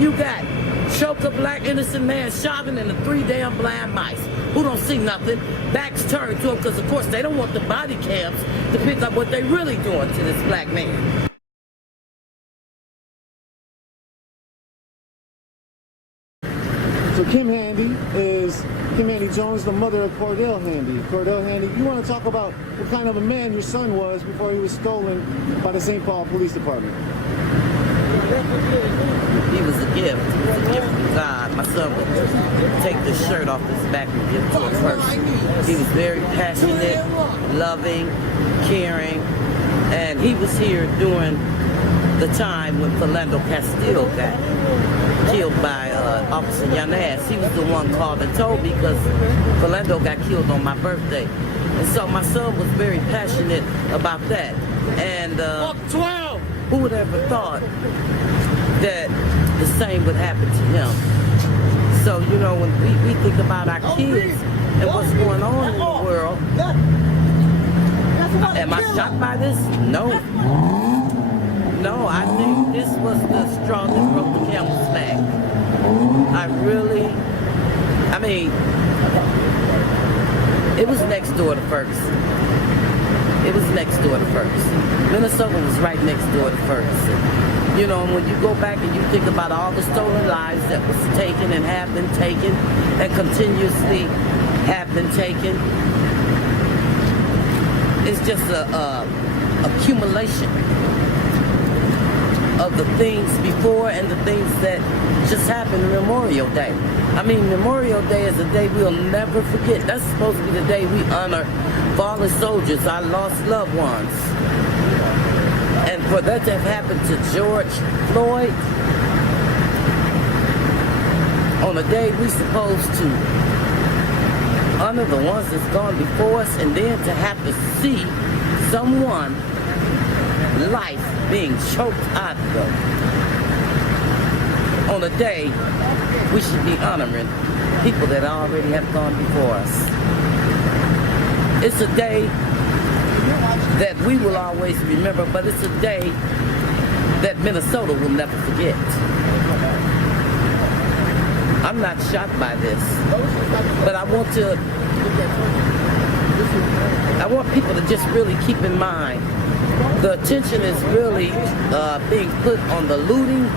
You got choke a black innocent man, shouting, and the 3 damn blind mice who don't see nothing. Backs turned to him because, of course, they don't want the body cams to pick up what they really doing to this black man. So Kim Handy Jones, the mother of Cordell Handy. Cordell Handy, you want to talk about what kind of a man your son was before he was stolen by the St. Paul Police Department? He was a gift. He was a gift from God. My son would take the shirt off his back and give it to a person. He was very passionate, loving, caring, and he was here during the time when Philando Castile got killed by Officer Yanez. He was the one called and told me because Philando got killed on my birthday. And so my son was very passionate about that. And who would ever thought that the same would happen to him? So, you know, when we think about our kids and what's going on in the world, am I shocked by this? No. No, I think this was the straw that broke the camel's back. I mean, it was next door to Ferguson. It was next door to Ferguson. Minnesota was right next door to Ferguson. You know, and when you go back and you think about all the stolen lives that was taken and have been taken and continuously have been taken, it's just a accumulation of the things before and the things that just happened Memorial Day. I mean, Memorial Day is a day we'll never forget. That's supposed to be the day we honor fallen soldiers, our lost loved ones. And for that to have happened to George Floyd, on a day we're supposed to honor the ones that's gone before us, and then to have to see someone life being choked out of them. On a day we should be honoring people that already have gone before us. It's a day that we will always remember, but it's a day that Minnesota will never forget. I'm not shocked by this, but I want people to just really keep in mind the attention is really being put on the looting.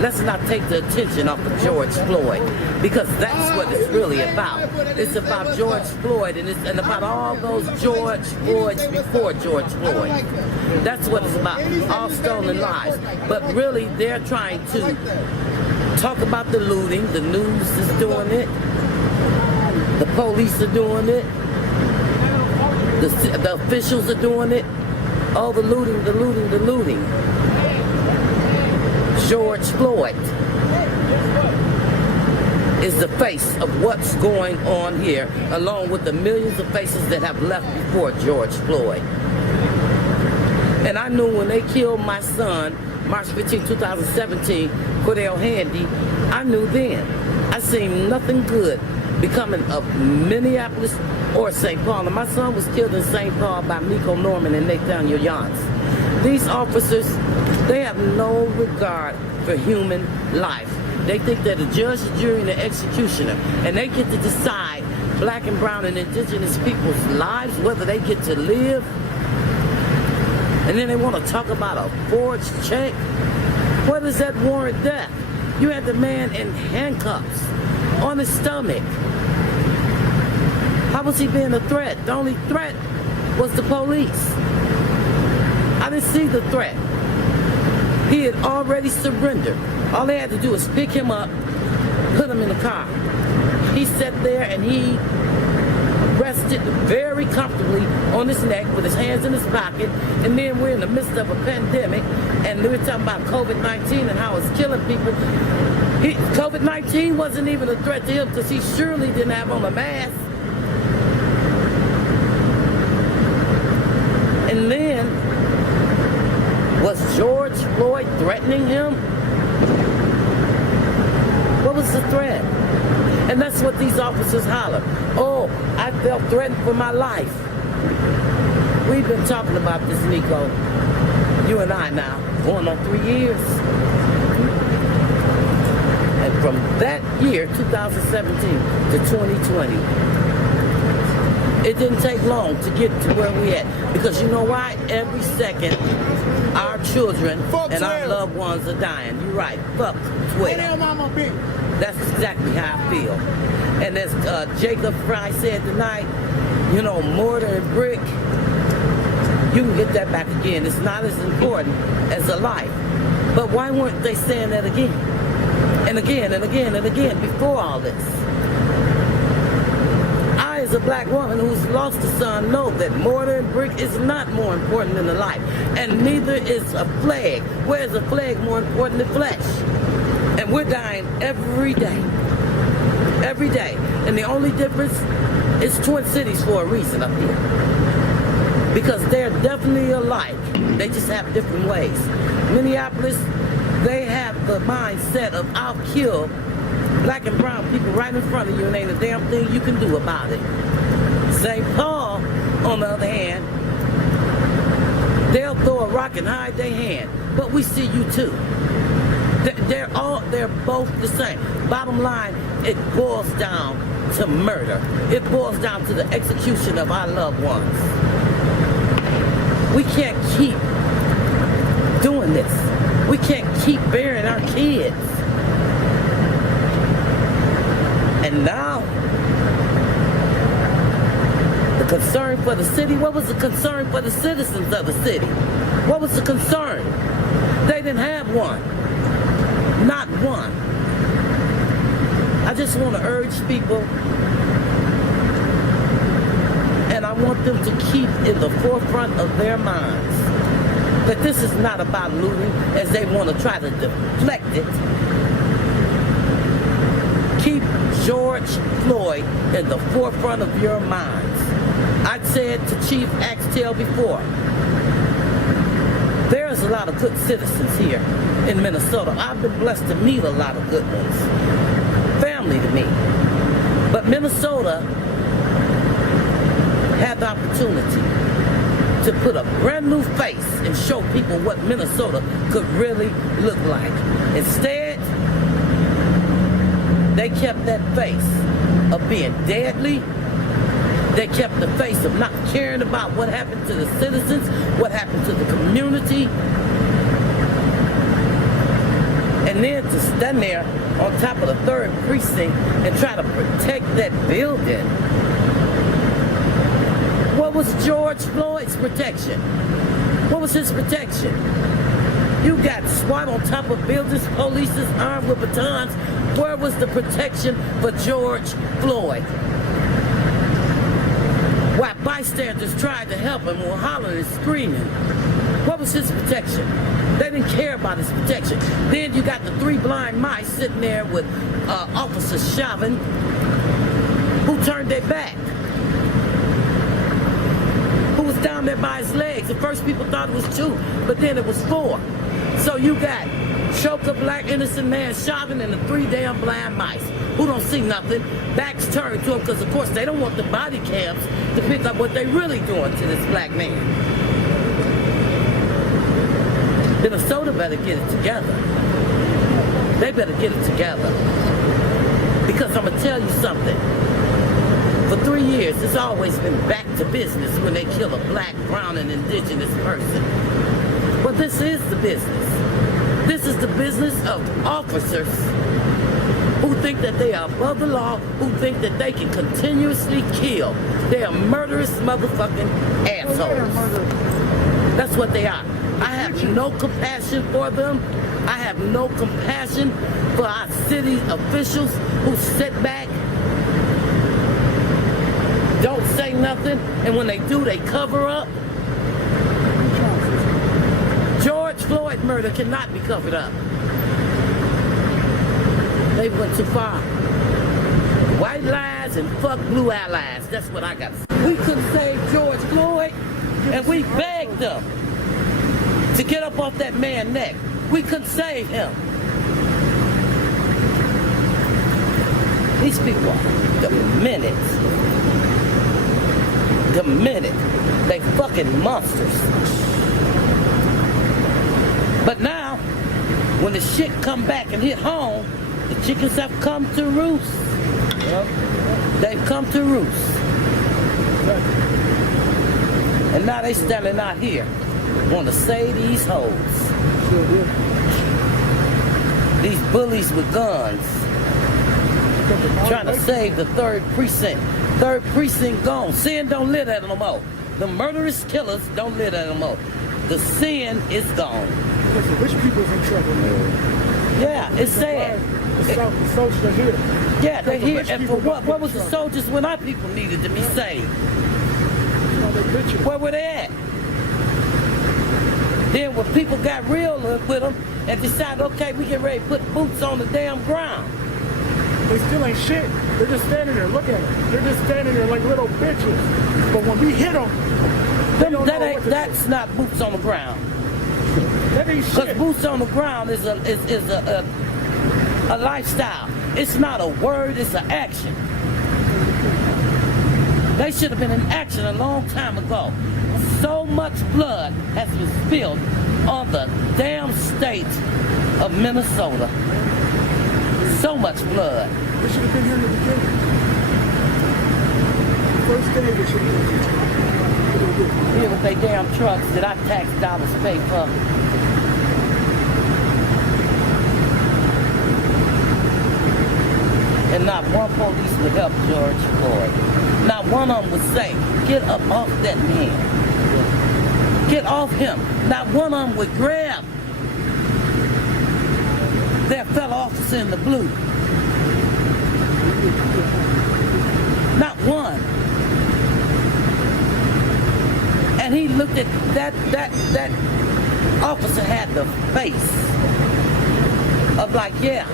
Let's not take the attention off of George Floyd, because that's what it's really about. It's about George Floyd, and about all those George Floyds before George Floyd. That's what it's about, all stolen lives. But really, they're trying to talk about the looting. The news is doing it. The police are doing it. The officials are doing it. Oh, the looting, the looting, the looting. George Floyd is the face of what's going on here, along with the millions of faces that have left before George Floyd. And I knew when they killed my son, March 15, 2017, Cordell Handy, I knew then. I seen nothing good becoming of Minneapolis or St. Paul. And my son was killed in St. Paul by Miko Norman and Nathaniel Yance. These officers, they have no regard for human life. They think they're the judge, the jury, and the executioner. And they get to decide black and brown and indigenous people's lives, whether they get to live. And then they want to talk about a forged check. What does that warrant death? You had the man in handcuffs on his stomach. How was he being a threat? The only threat was the police. I didn't see the threat. He had already surrendered. All they had to do was pick him up, put him in the car. He sat there and he rested very comfortably on his neck with his hands in his pocket. And then we're in the midst of a pandemic, and we're talking about COVID-19 and how it's killing people. COVID-19 wasn't even a threat to him because he surely didn't have on a mask. And then, was George Floyd threatening him? What was the threat? And that's what these officers holler. Oh, I felt threatened for my life. We've been talking about this, Nico. You and I now, going on 3 years. from that year, 2017, to 2020. It didn't take long to get to where we at. Because you know why? Every second, our children and our loved ones are dying. You're right. Fuck Twitter. That's exactly how I feel. And as Jacob Fry said tonight, you know, mortar and brick, you can get that back again. It's not as important as a life. But why weren't they saying that again? And again and again and again before all this? I, as a black woman who's lost a son, know that mortar and brick is not more important than a life. And neither is a flag. Where's a flag more important than flesh? And we're dying every day. Every day. And the only difference is Twin Cities for a reason up here. Because they're definitely alike. They just have different ways. Minneapolis, they have the mindset of I'll kill black and brown people right in front of you and ain't a damn thing you can do about it. St. Paul, on the other hand, they'll throw a rock and hide their hand. But we see you too. They're both the same. Bottom line, it boils down to murder. It boils down to the execution of our loved ones. We can't keep doing this. We can't keep burying our kids. And now, the concern for the city, what was the concern for the citizens of the city? What was the concern? They didn't have one. Not one. I just want to urge people, and I want them to keep in the forefront of their minds that this is not about looting as they want to try to deflect it. Keep George Floyd in the forefront of your minds. I said to Chief Axtell before, there's a lot of good citizens here in Minnesota. I've been blessed to meet a lot of good ones. Family to me. But Minnesota had the opportunity to put a brand new face and show people what Minnesota could really look like. Instead, they kept that face of being deadly. They kept the face of not caring about what happened to the citizens, what happened to the community. And then to stand there on top of the 3rd precinct and try to protect that building. What was George Floyd's protection? What was his protection? You got SWAT on top of buildings, police armed with batons. Where was the protection for George Floyd? While bystanders tried to help him, were hollering and screaming. What was his protection? They didn't care about his protection. Then you got the 3 blind mice sitting there with Officer Chauvin, who turned their back, who was down there by his legs. At first people thought it was 2, but then it was 4. So you got choked a black innocent man Chauvin and the 3 damn blind mice who don't see nothing, backs turned to him because of course they don't want the body cams to pick up what they really doing to this black man. Minnesota better get it together. They better get it together. Because I'm going to tell you something. For 3 years, it's always been back to business when they kill a black, brown, and indigenous person. But this is the business. This is the business of officers who think that they are above the law, who think that they can continuously kill. They are murderous motherfucking assholes. That's what they are. I have no compassion for them. I have no compassion for our city officials who sit back, don't say nothing, and when they do, they cover up. George Floyd murder cannot be covered up. They went too far. White lies and fuck blue allies. That's what I got to say. We couldn't save George Floyd, and we begged them to get up off that man's neck. We couldn't save him. These people are demented. They fucking monsters. But now, when the shit come back and hit home, The chickens have come to roost. Yep. They've come to roost. Exactly. And now they standing out here, want to save these hoes. Sure did. These bullies with guns, trying to save the 3rd precinct. 3rd precinct gone. Sin don't live there no more. The murderous killers don't live there no more. The sin is gone. Listen, rich people's in trouble, man. Yeah, it's sad. The soldiers are here. Yeah, they're The here. rich And for people what? got What in was the trouble. soldiers when our people needed to be saved? You know, they bitching. Where were they at? Then when people got real with them and decided, okay, we get ready to put boots on the damn ground. They still ain't shit. They're just standing there. Look at them. They're just standing there like little bitches. But when we hit them, they don't know what to That's do. not boots on the ground. That ain't Because shit. boots on the ground is a lifestyle. It's not a word, it's an action. They should have been in action a long time ago. So much blood has been spilled on the damn state of Minnesota. So much blood. They should have been here in the beginning. First day they should have been. Here with their damn trucks that I tax dollars pay for. And not one police would help George Floyd. Not one of them would say, get up off that man. Get off him. Not one of them would grab their fellow officer in the blue. Not one. And he looked at that officer had the face of like, yeah,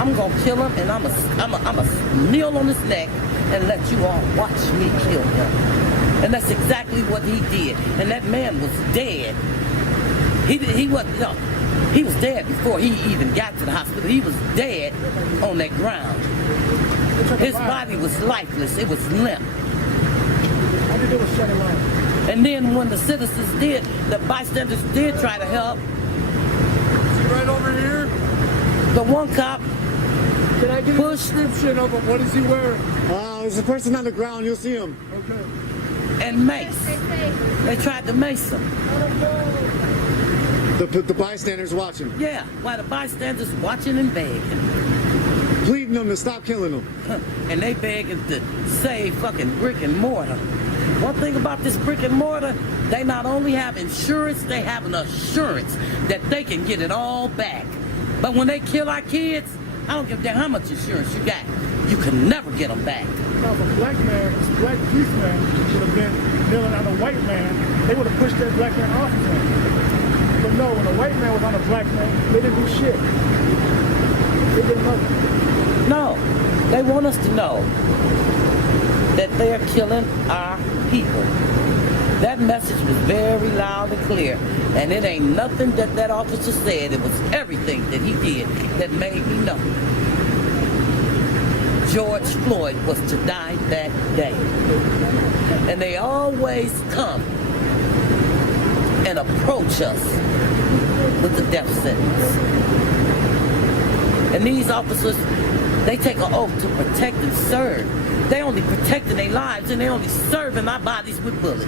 I'm gonna kill him and I'm a kneel on his neck and let you all watch me kill him. And that's exactly what he did. And that man was dead. He wasn't, no, he was dead before he even got to the hospital. He was dead on that ground. His body was lifeless. It was limp. All they did was shut him out. And then when the citizens did, the bystanders did try to help. See right over here? The one cop Can I get a pushed description of him? What is he wearing? There's a person on the ground. You'll see him. Okay. and mace. They tried to mace him. The bystanders watching, Yeah, while the bystanders watching and begging. pleading them to stop killing them. And they begging to save fucking brick and mortar. One thing about this brick and mortar, they not only have insurance, they have an assurance that they can get it all back. But when they kill our kids, I don't give a damn how much insurance you got. You can never get them back. Now, if a black man, this black policeman would have been kneeling on a white man, they would have pushed that black man off of him. But no, when a white man was on a black man, they didn't do shit. They did nothing. No, they want us to know that they're killing our people. That message was very loud and clear. And it ain't nothing that that officer said. It was everything that he did that made me know George Floyd was to die that day. And they always come and approach us with the death sentence. And these officers, they take an oath to protect and serve. They only protecting their lives and they only serving our bodies with bullets.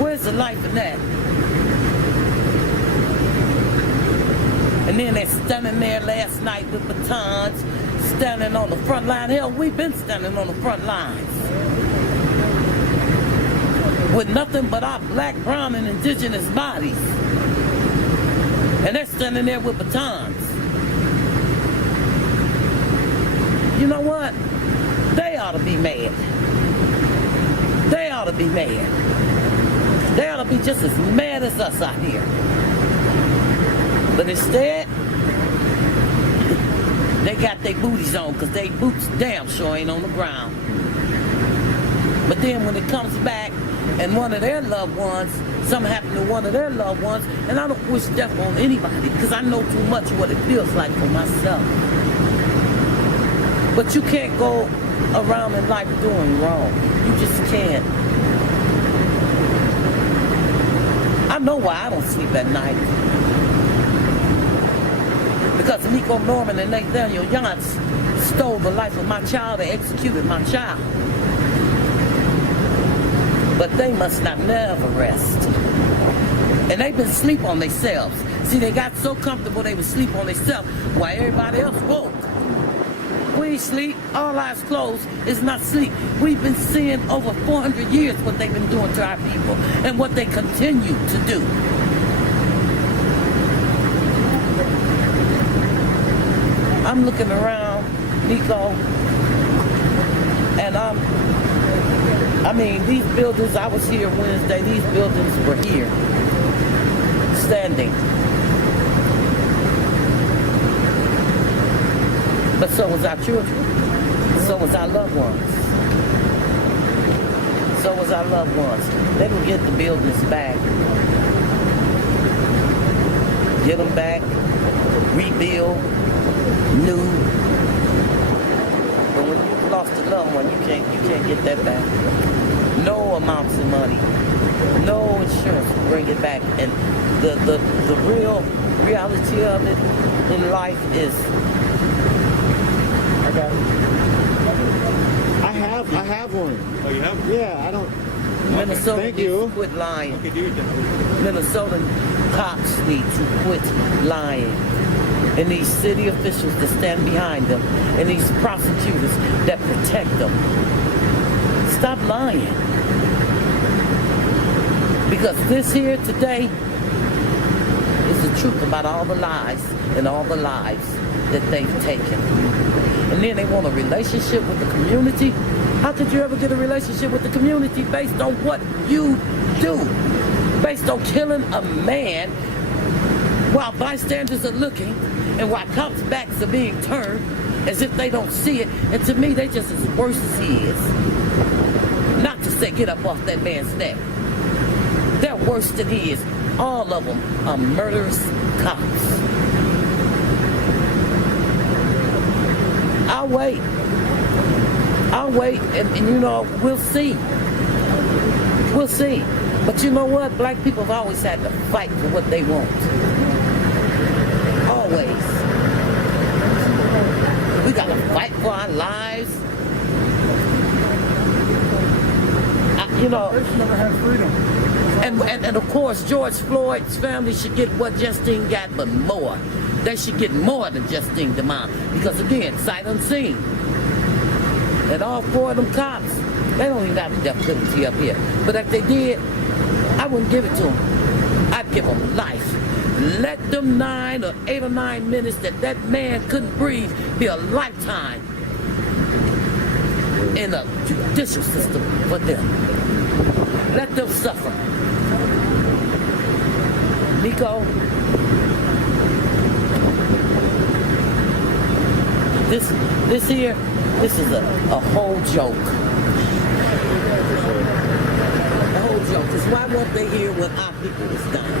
Where's the life in that? And then they're standing there last night with batons, standing on the front line. Hell, we've been standing on the front lines with nothing but our black, brown, and indigenous bodies. And they're standing there with batons. You know what? They ought to be mad. They ought to be mad. They ought to be just as mad as us out here. But instead, they got their booties on because their boots damn sure ain't on the ground. But then when it comes back and one of their loved ones, something happened to one of their loved ones, and I don't wish death on anybody because I know too much what it feels like for myself. But you can't go around in life doing wrong. You just can't. I know why I don't sleep at night. Because Nico Norman and Nathaniel Yance stole the life of my child and executed my child. But they must not never rest. And they've been asleep on themselves. See, they got so comfortable they would sleep on themselves while everybody else woke. We ain't sleep, all eyes closed is not sleep. We've been seeing over 400 years what they've been doing to our people and what they continue to do. I'm looking around, Nico, and I mean, these buildings, I was here Wednesday, these buildings were here, standing. But so was our children. So was our loved ones. So was our loved ones. They will get the buildings back. Get them back, rebuild, new. But when you've lost a loved one, you can't get that back. No amounts of money, no insurance will bring it back. And the real reality of it in life is, I got it. I have one. Oh, you have? Yeah, I don't. Minnesota Thank needs you. to quit lying. Okay, do your thing. Minnesota cops need to quit lying. And these city officials that stand behind them, and these prosecutors that protect them. Stop lying. Because this here today is the truth about all the lies and all the lives that they've taken. And then they want a relationship with the community. How could you ever get a relationship with the community based on what you do? Based on killing a man while bystanders are looking and while cops' backs are being turned as if they don't see it. And to me, they just as worse as he is. Not to say get up off that man's neck. They're worse than he is. All of them are murderous cops. I'll wait, and you know, we'll see. We'll see. But you know what? Black people have always had to fight for what they want. Always. We gotta fight for our lives. You know. They should never have freedom. And of course, George Floyd's family should get what Justine got, but more. They should get more than Justine DeMond. Because again, sight unseen. And all four of them cops, they don't even have the death penalty up here. But if they did, I wouldn't give it to them. I'd give them life. Let them 8 or 9 minutes that man couldn't breathe be a lifetime in a judicial system for them. Let them suffer. Nico, this is a whole joke. A whole joke. Because why weren't they here when our people was done?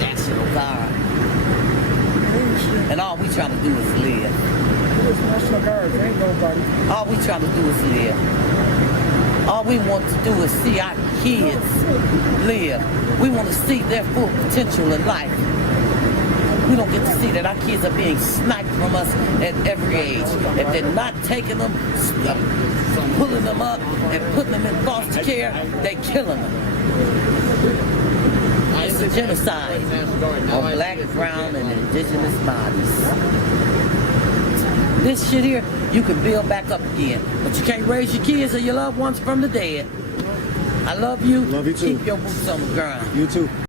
National Guard. And all we trying to do is live. This National Guard, there ain't nobody. All we trying to do is live. All we want to do is see our kids live. We want to see their full potential in life. We don't get to see that our kids are being sniped from us at every age. If they're not taking them, pulling them up and putting them in foster care, they killing them. It's a genocide on black, brown, and indigenous bodies. This shit here, you can build back up again, but you can't raise your kids or your loved ones from the dead. I love you. Love you too. Keep your boots on the ground. You too.